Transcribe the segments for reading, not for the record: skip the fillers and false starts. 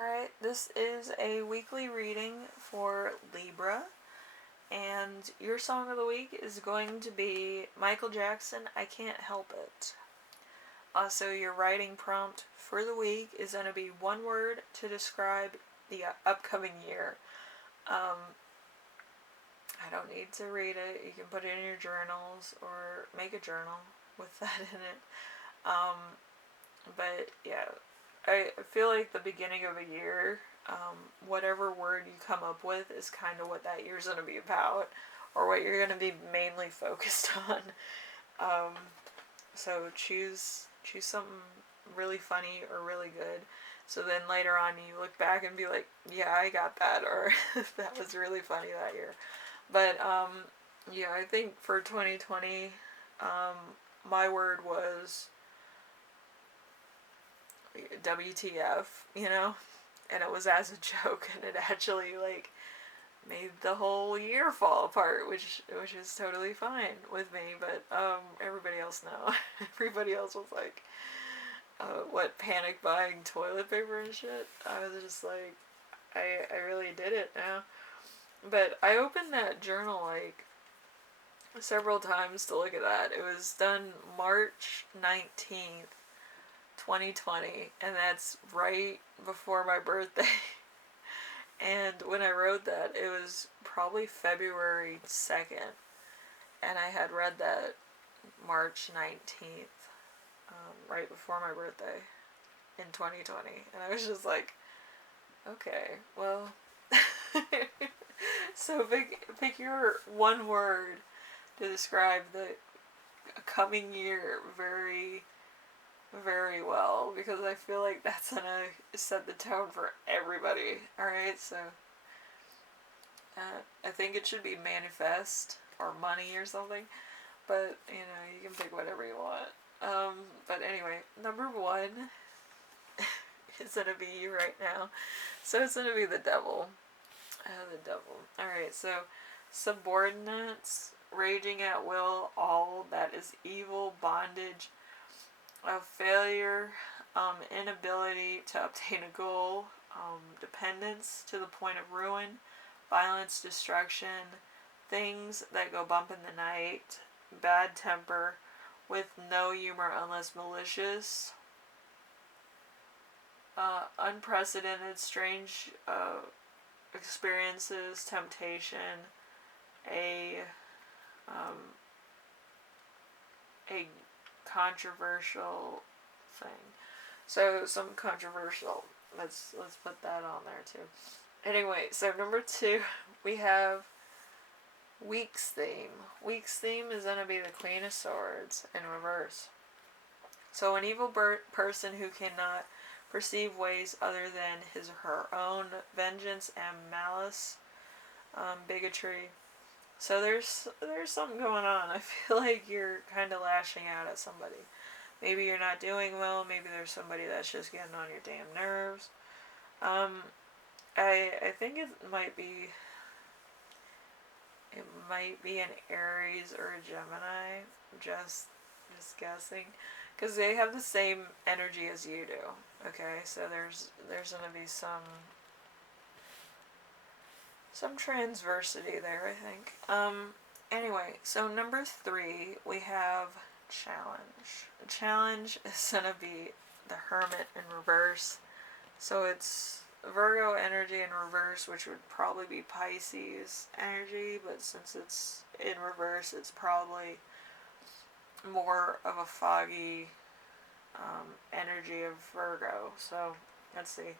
Alright, this is a weekly reading for Libra, and your song of the week is going to be Michael Jackson, I Can't Help It. Also, your writing prompt for the week is going to be one word to describe the upcoming year. I don't need to read it. You can put it in your journals or make a journal with that in it. But yeah, I feel like the beginning of a year, whatever word you come up with is kind of what that year's going to be about, or what you're going to be mainly focused on. So choose something really funny or really good. So then later on you look back and be like, yeah, I got that, or that was really funny that year. But yeah, I think for 2020, my word was WTF, and it was as a joke, and it actually made the whole year fall apart, which is totally fine with me. But everybody else no. Everybody else was like, what, panic buying toilet paper and shit. I was just like, I really did it now. But I opened that journal several times to look at that. It was done March 19th, 2020, and that's right before my birthday. And when I wrote that, it was probably February 2nd, and I had read that March 19th, right before my birthday in 2020, and I was just like, okay, well, so pick your one word to describe the coming year very, very well, because I feel like that's gonna set the tone for everybody. Alright, so I think it should be manifest or money or something, but you can pick whatever you want. But anyway, number one is gonna be you right now, so it's gonna be the devil. The devil. Alright, so subordinates, raging at will, all that is evil, bondage, of failure, inability to obtain a goal, dependence to the point of ruin, violence, destruction, things that go bump in the night, bad temper, with no humor unless malicious, unprecedented, strange experiences, temptation, a controversial thing. So some controversial. Let's put that on there too. Anyway, so number two, we have week's theme. Week's theme is gonna be the Queen of Swords in reverse. So an evil person who cannot perceive ways other than his or her own, vengeance and malice, bigotry. So there's something going on. I feel like you're kind of lashing out at somebody. Maybe you're not doing well. Maybe there's somebody that's just getting on your damn nerves. I think it might be an Aries or a Gemini. Just guessing, because they have the same energy as you do. Okay, so there's gonna be some transversity there, I think. Anyway, so number three, we have challenge. The challenge is gonna be the Hermit in reverse. So it's Virgo energy in reverse, which would probably be Pisces energy, but since it's in reverse, it's probably more of a foggy energy of Virgo. So let's see.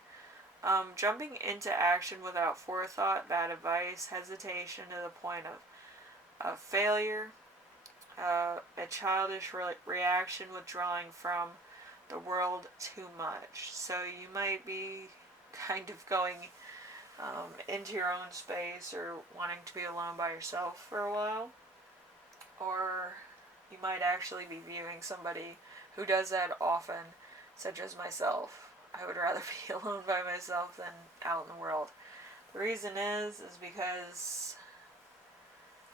Jumping into action without forethought, bad advice, hesitation to the point of failure, a childish reaction, withdrawing from the world too much. So you might be kind of going into your own space, or wanting to be alone by yourself for a while, or you might actually be viewing somebody who does that often, such as myself. I would rather be alone by myself than out in the world. The reason is because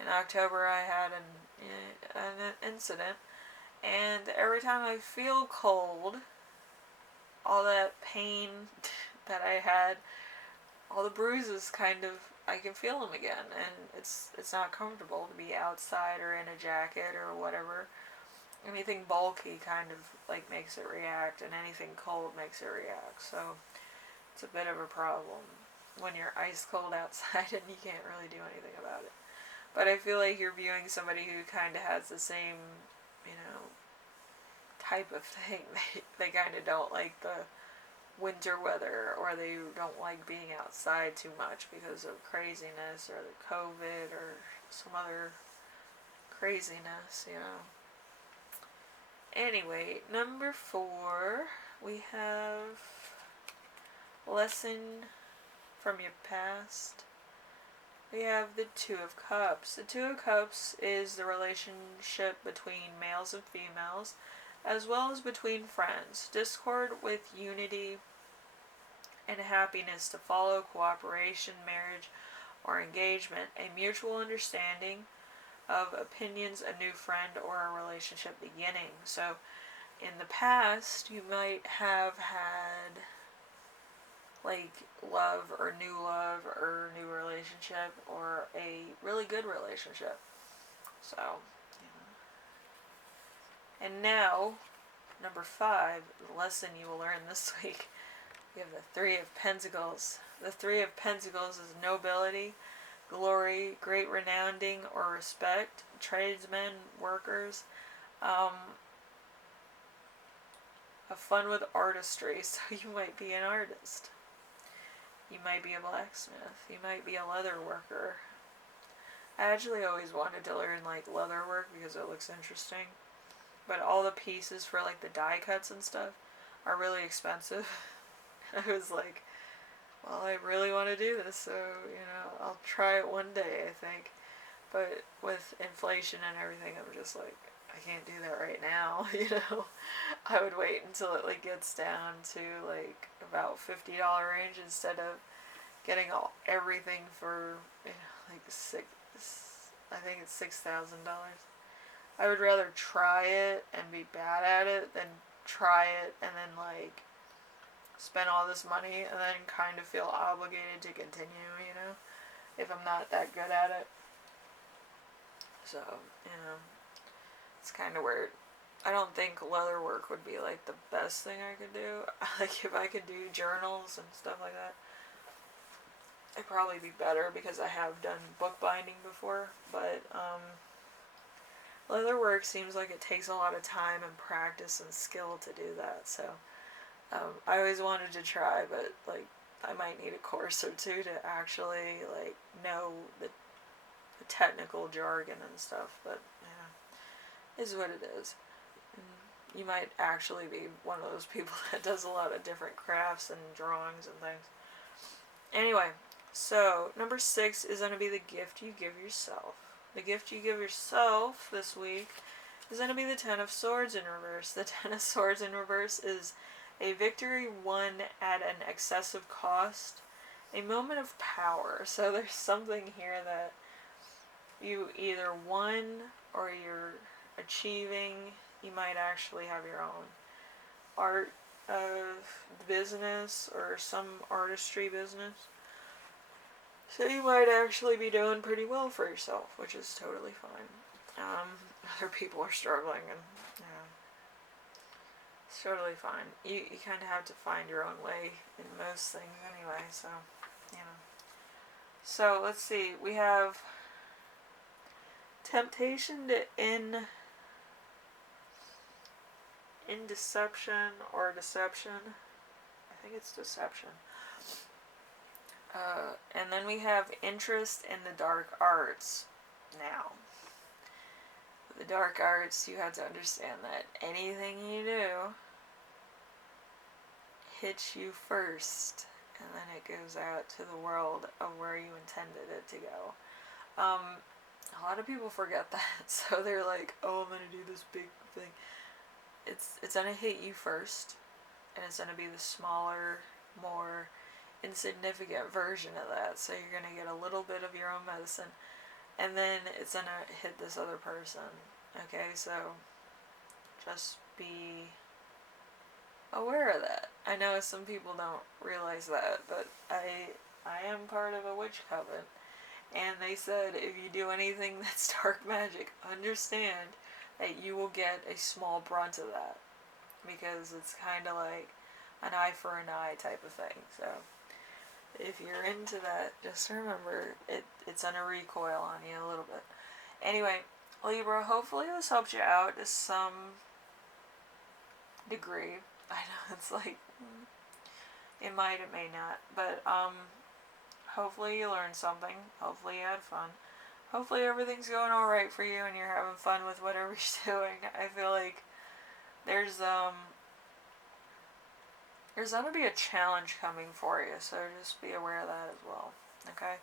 in October I had an incident, and every time I feel cold, all that pain that I had, all the bruises kind of, I can feel them again, and it's not comfortable to be outside or in a jacket or whatever. Anything bulky kind of like makes it react, and anything cold makes it react. So it's a bit of a problem when you're ice cold outside and you can't really do anything about it. But I feel like you're viewing somebody who kind of has the same, type of thing. They kind of don't like the winter weather, or they don't like being outside too much because of craziness or the COVID or some other craziness, Anyway, number 4, we have lesson from your past. We have the Two of Cups. The Two of Cups is the relationship between males and females, as well as between friends. Discord with unity and happiness to follow, cooperation, marriage, or engagement, a mutual understanding of opinions, a new friend, or a relationship beginning. So, in the past, you might have had like love or new relationship or a really good relationship. So, and now, number 5, the lesson you will learn this week. We have the Three of Pentacles. The Three of Pentacles is nobility, glory, great renounding or respect, tradesmen, workers, have fun with artistry. So you might be an artist. You might be a blacksmith. You might be a leather worker. I actually always wanted to learn like leather work because it looks interesting. But all the pieces for like the die cuts and stuff are really expensive. I was like, well, I really want to do this, so, I'll try it one day, I think. But with inflation and everything, I'm just like, I can't do that right now, I would wait until it, like, gets down to, like, about $50 range instead of getting everything for, like, I think it's $6,000. I would rather try it and be bad at it than try it and then, like, spend all this money and then kind of feel obligated to continue, if I'm not that good at it. So, it's kind of weird. I don't think leather work would be, like, the best thing I could do. Like, if I could do journals and stuff like that, it'd probably be better because I have done bookbinding before, but, leather work seems like it takes a lot of time and practice and skill to do that, so I always wanted to try, but, like, I might need a course or two to actually, like, know the technical jargon and stuff, but, is what it is. And you might actually be one of those people that does a lot of different crafts and drawings and things. Anyway, so, number 6 is going to be the gift you give yourself. The gift you give yourself this week is going to be the Ten of Swords in reverse. The Ten of Swords in reverse is a victory won at an excessive cost, a moment of power. So there's something here that you either won or you're achieving. You might actually have your own art business or some artistry business. So you might actually be doing pretty well for yourself, which is totally fine. Other people are struggling, and it's totally fine. You kind of have to find your own way in most things anyway, so, So, let's see. We have temptation to deception or deception. I think it's deception. And then we have interest in the dark arts. Now, the dark arts, you have to understand that anything you do hits you first, and then it goes out to the world of where you intended it to go. A lot of people forget that, so they're like, oh, I'm going to do this big thing. It's going to hit you first, and it's going to be the smaller, more insignificant version of that, so you're going to get a little bit of your own medicine, and then it's going to hit this other person. Okay, so just be aware of that. I know some people don't realize that, but I am part of a witch coven, and they said if you do anything that's dark magic, understand that you will get a small brunt of that, because it's kind of like an eye for an eye type of thing. So if you're into that, just remember it's gonna recoil on you a little bit. Anyway, Libra, hopefully this helps you out to some degree. I know it's like it might, it may not, but hopefully you learned something. Hopefully you had fun. Hopefully everything's going all right for you and you're having fun with whatever you're doing. I feel like there's gonna be a challenge coming for you, so just be aware of that as well. Okay.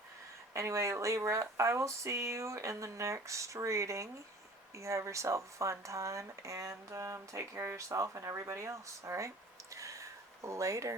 Anyway, Libra, I will see you in the next reading. You have yourself a fun time, and take care of yourself and everybody else. All right. Later.